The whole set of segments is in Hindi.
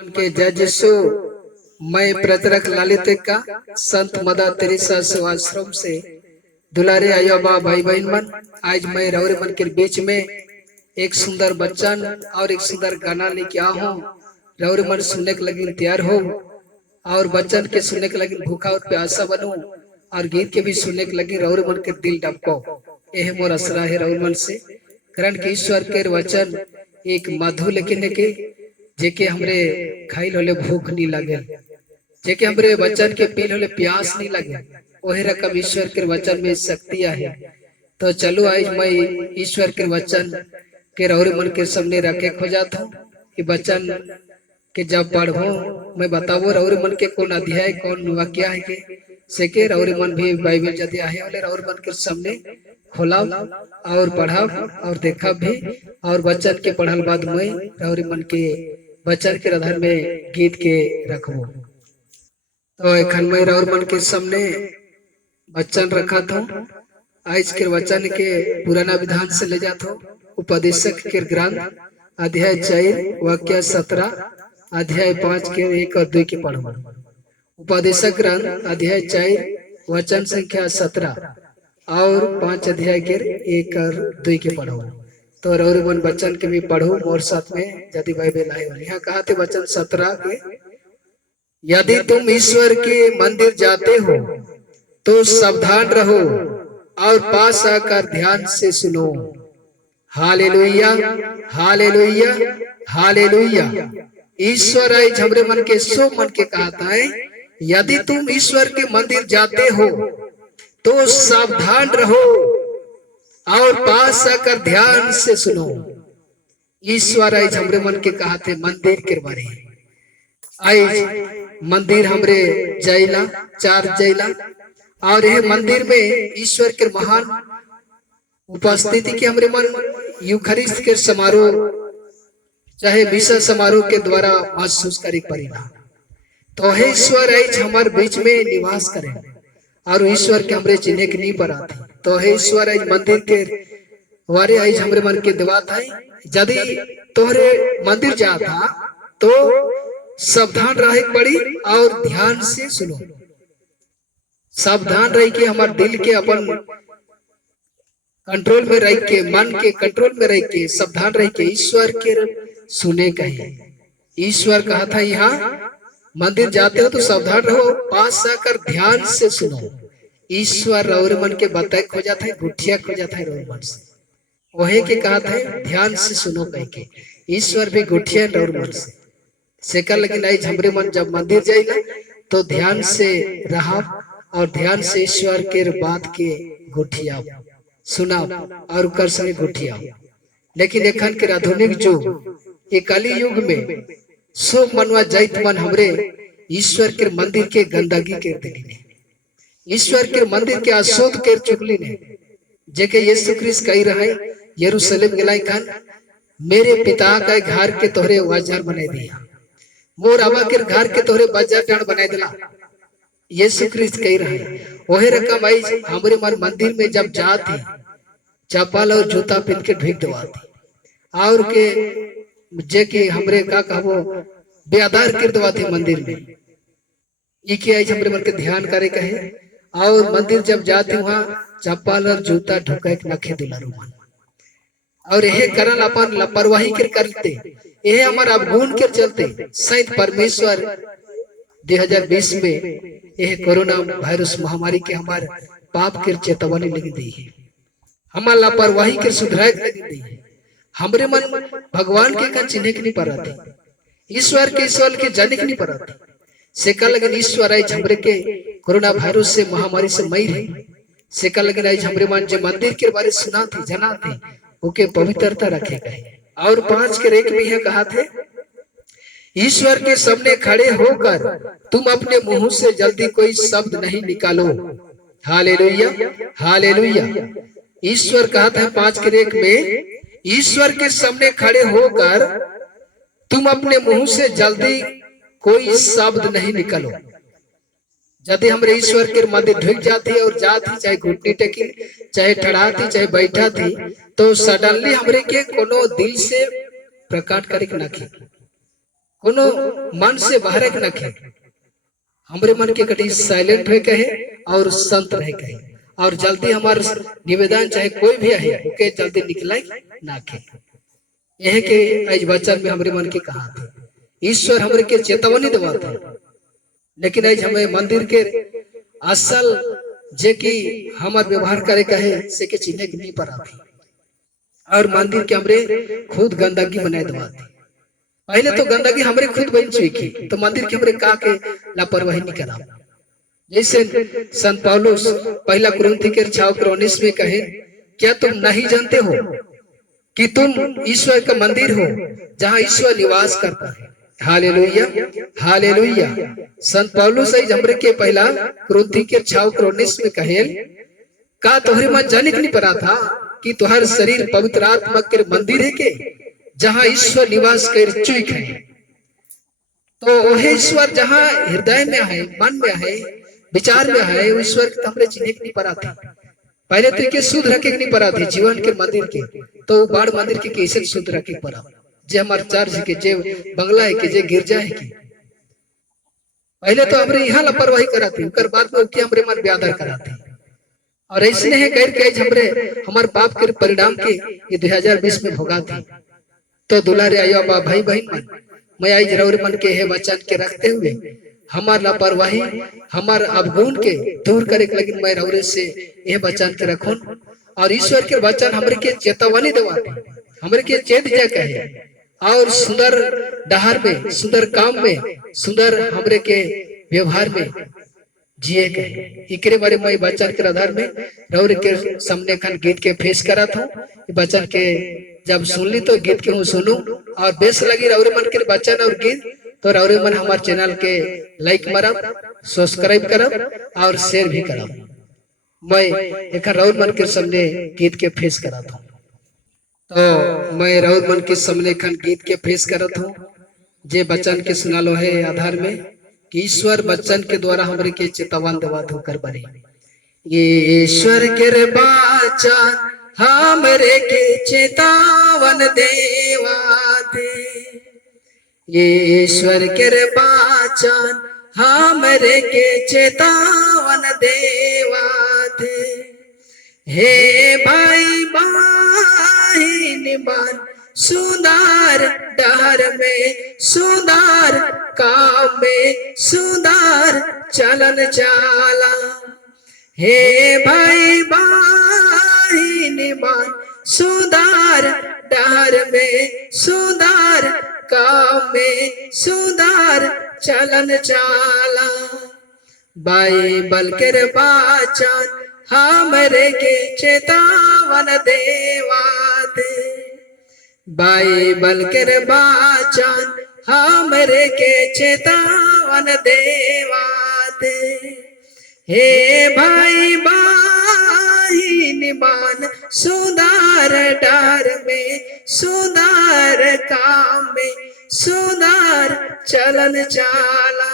के जज सो मैं प्रतरक लालित का संत मदा तेरेसा सेवाश्रम से दुलारे आयो बा भाई बहन मन। आज मैं रौरे मन के बीच में एक सुंदर बच्चन और एक सुंदर गाना लेके आ हूँ। रौरे मन सुनने के लगी तैयार हो और बच्चन के सुनने के लगी भूखा और प्यासा बनो और गीत के भी सुनने के लगी रौरे मन के दिल डबको। यह मोर असरा है रौरे मन से कारण के ईश्वर के वचन एक मधु लेकिन के जेके हमरे खाइल होले भूख नहीं लगे, जेके हमरे वचन के पील होले प्यास नहीं लगे। ओहे रकम ईश्वर के वचन में शक्तियां है। तो चलो आज मैं ईश्वर के वचन के रौरे मन के सामने रखे खोजाता हूँ कि वचन के जब पढ़ो मैं बताओ रौरे मन के कौन अध्याय कौन वाक्य है के से के रौरे मन भी बाइबल जदे आहे वाले रौरे मन के सामने खोला और पढ़ा और देखा भी और वचन के पढ़ल बाद मैं रौरे मन के वचन के आधार में गीत के रखबो। तो एखन मैं रौरे मन के सामने वचन रखा था। आज के वचन के पुराना विधान से ले जाता हूँ। उपदेशक के ग्रंथ अध्याय 4 वाक्य 17 अध्याय 5 के 1 और 2 के पढ़ो। उपदेशक ग्रंथ अध्याय 4 वचन संख्या 17 और 5 अध्याय के 1 और 2 के पढ़ो। तो रौरे मन वचन के भी पढ़ो और साथ में यदि बाइबल आए यहाँ कहा थे वचन 17 के यदि तुम ईश्वर के मंदिर जाते हो तो सावधान रहो और पास आकर ध्यान से सुनो। Hallelujah hallelujah hallelujah. ईश्वर आज हमरे मन के सो मन के कहता है यदि तुम ईश्वर के मंदिर जाते हो तो सावधान रहो और पास आकर ध्यान से सुनो। ईश्वर आज हमरे मन के कहते मंदिर के बारे आज मंदिर हमरे जैला 4 जैला और यह मंदिर में ईश्वर के महान उपस्थिति के हमरे मन यूखरिस्त के समारोह चाहे विशेष समारोह के द्वारा महसूस करे पड़ेगा। तो है ईश्वर आज हमारे बीच में निवास करे और ईश्वर के हमरे चिन्ह के नहीं पड़ाते। तो है ईश्वर आज मंदिर के वारे आज हमरे मन के दिवा था यदि तोहरे मंदिर जाता तो सावधान रहे पड़ी और ध्यान से सुनो। सावधान रह के हमारे दिल के अपन कंट्रोल में रह के मन के कंट्रोल में रह के सावधान रह के ईश्वर के सुने का है। ईश्वर कहा था यहाँ मंदिर जाते हो तो सावधान रहो पास आकर ध्यान से सुनो। ईश्वर रौरे मन के बताए खो जाता है गुठिया खो जाता है रौरे मन से वही के कहा था ध्यान से सुनो कह के ईश्वर भी गुठिया रौरे मन से सेका। लेकिन आज हमरे मन जब मंदिर जाइला तो ध्यान से रहा और ध्यान से ईश्वर के बात के गुठिया सुना और कर संगे गुठिया। लेकिन एखन के आधुनिक युग ये कली युग में सो मनवा जाइत मन हमरे ईश्वर के मंदिर के गंदगी कर दिली ईश्वर के मंदिर के अशुद्ध कर चुकली ने जेके यीशु ख्रिस्त कही रहे यरूशलेम गेलाई खान मेरे पिता का घर के तोहरे बाजार बनाए दिया मोर अबा के घर के तोहरे बाजार डांड बनाए दिला यीशु ख्रिस्त कही रहे। वही रकम आई हमरे मन मंदिर में जब जाती चप्पल और जूता पहन के ढीक दवाती और के जे के हमरे का कहबो बेआधार कर दवाती मंदिर में इके आज हमरे मन के ध्यान करे कहे और मंदिर जब जाते वहां चप्पल और जूता ढुका के नखे दुलारू मन और यह करल अपन लापरवाही के करते यह हमारा अवगुण के चलते शायद परमेश्वर 2020 में यह कोरोना वायरस महामारी के हमारे पाप के चेतावनी लगी दी है हमारा लापरवाही के सुधराए लगी दी है। हमरे मन भगवान के का चिन्ह के नहीं पड़ाते ईश्वर के जाने के नहीं पड़ाते सेका लगन ईश्वर आज हमरे के कोरोना वायरस से महामारी से मई रही सेका लगन आज हमरे मन जो मंदिर के बारे सुना थे जना थे ओके पवित्रता रखे गए। और 5 के रेख में यह कहा थे ईश्वर के सामने खड़े होकर तुम अपने मुंह से जल्दी कोई शब्द नहीं निकालो। Hallelujah hallelujah. ईश्वर कहा था 5 के रेख में ईश्वर के सामने खड़े होकर तुम अपने मुंह से जल्दी कोई शब्द नहीं निकालो। यदि हमरे ईश्वर के मंदिर ढुक जाती और जाती चाहे घुटनी टेकी चाहे ठड़ाती चाहे बैठा थी तो सडनली हमरे के कोनो दिल से प्रकट करे के नखी कोनो मन से बाहर के नखे हमरे मन के कटी साइलेंट रह कहे और संत रह कहे और जल्दी हमार निवेदन चाहे कोई भी है ओके जल्दी निकले ना के यह के आज वचन में हमरे मन के कहा थे ईश्वर हमरे के चेतावनी देवा था लेकिन आज हमें मंदिर के असल जे कि हमार व्यवहार करे कहे से के चिन्ह के नहीं पड़ा थी और मंदिर के हमरे खुद गंदगी बनाए देवा थी पहले तो गंदगी हमरे खुद बन चुकी तो मंदिर के हमरे का के लापरवाही नहीं करा जैसे संत पौलुस पहला कुरिन्थी के 6:19 में कहे क्या तुम नहीं जानते हो कि तुम ईश्वर का मंदिर हो जहाँ ईश्वर निवास करता है हालेलुया हालेलुया संत पौलुस हमरे के पहला कुरिन्थी के 6:19 में कहे का तोहरे मन जाने नहीं पड़ा था कि तुहर शरीर पवित्र आत्मा के मंदिर है के जहाँ ईश्वर निवास कर चुक है तो वह ईश्वर जहाँ हृदय में है मन में है विचार में है ईश्वर के हमरे चिन्ह नहीं पड़ा था पहले तो के शुद्ध रखे नहीं पड़ा थे जीवन के मंदिर के तो बाढ़ मंदिर के कैसे शुद्ध रखे पड़ा जे हमारे चर्च के जे बंगला है के जे गिरजा है के पहले तो हमरे यहाँ लापरवाही कराते उकर बाद में के हमरे मन ब्यादर कराते और ऐसे है कह के हमरे हमारे पाप के परिणाम के ये 2020 में भोगा थी तो दुलारे आयो बा भाई बहन मन मैं आज रौर मन के है वचन के रखते हुए हमार लापरवाही हमार अवगुण के दूर करे के लेकिन मैं रौरे से यह वचन के रखूं और ईश्वर के वचन हमरे के चेतावनी देवाते हमरे के चेत जा कहे और सुंदर डहार में सुंदर काम में सुंदर हमरे के व्यवहार में जिए गए एकरे बारे में वचन के आधार में रौर के सामने खान गीत के फेस करा था वचन के जब सुन ली तो गीत के हूँ सुनू और बेस लगी रौरे मन के वचन और गीत तो रौरे मन हमारे चैनल के लाइक मरब सब्सक्राइब करब और शेयर भी करब मैं एक रौर मन के सामने गीत के फेस करा था तो मैं रौर मन के सामने खान गीत के फेस करत हूँ जे वचन के सुनालो है आधार में कि ईश्वर वचन के द्वारा हमरे के चेतावन देवात होकर बने ये ईश्वर के वचन हमरे के चेतावन देवाते ये ईश्वर के वचन हमरे के चेतावन देवाते हे भाई बहन मन सुंदर डहर में सुंदर काम में सुंदर चलन चाला हे भाई बहन मन सुंदर डहर में सुंदर काम में सुंदर चलन चाला बाइबल के वचन हमरे के चेतावन देवाते बाइबल के वचन हमरे के चेतावन देवाते हे भाई बहन मन सुंदर डर में सुंदर काम में सुंदर चलन चाला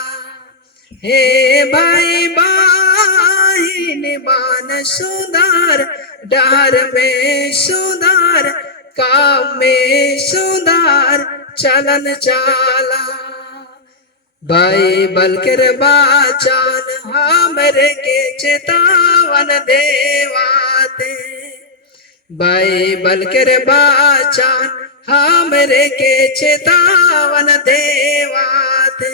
हे भाई बहन मन सुंदर डर में सुंदर काम में सुंदर चलन चाला बाइबल के वचन हमरे के चेतावन देवाते बाइबल के वचन हमरे के चेतावन देवाते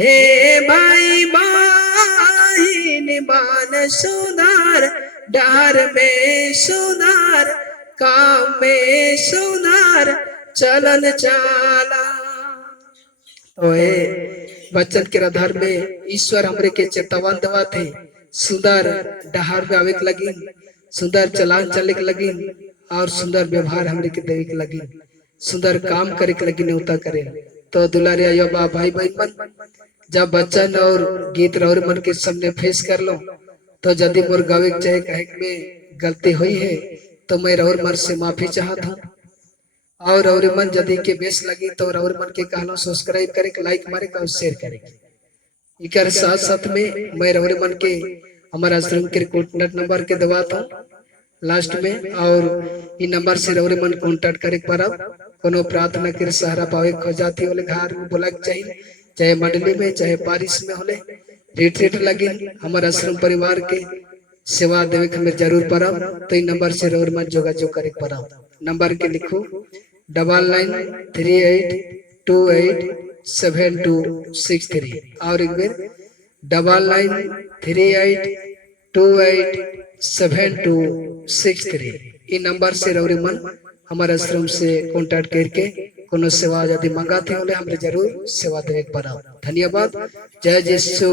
हे भाई बहन मन सुंदर डर में सुंदर काम में सुंदर चलन चाला तो वचन के आधार में ईश्वर हमरे के चेतावन देवा थे सुंदर डहार में आवे के लगी सुंदर चलान चले के लगी और सुंदर व्यवहार हमरे के देवे के लगी सुंदर काम करे के लगी न्योता करे तो दुलारे आयो बा भाई बहन मन जब वचन और गीत रौर मन के सामने फेस कर लो तो यदि मोर गावे चाहे कहे में गलती हुई है तो मैं रौर मन से माफी चाहता हूँ और रौर मन यदि के बेस लगी तो रौर मन के कहना सब्सक्राइब करे लाइक मारे का शेयर करे इकर साथ साथ में मैं रौर मन के हमारा आश्रम के कॉन्टैक्ट नंबर के दबाता हूँ लास्ट में। और इ नंबर से रौरे मन कांटेक्ट करे पर कोनो प्रार्थना के सहारा पावे खो जाती होले घर में बोला के चाहिए, चाहे मंडली में चाहे पारिश में होले रिट्रीट लगिन हमारे आश्रम परिवार के सेवा देवे के हमें जरूर पड़ब। तो इ नंबर से रौरे मन जोगाजोग करे पड़ब। नंबर के लिखो 9938287263 और एक बार 9938287263 इ नंबर से रौरे मन हमारे आश्रम से कांटेक्ट करके कोनो सेवा यदि मंगाते होले हमरे जरूर सेवा देवे पड़ा। धन्यवाद। जय यीशु।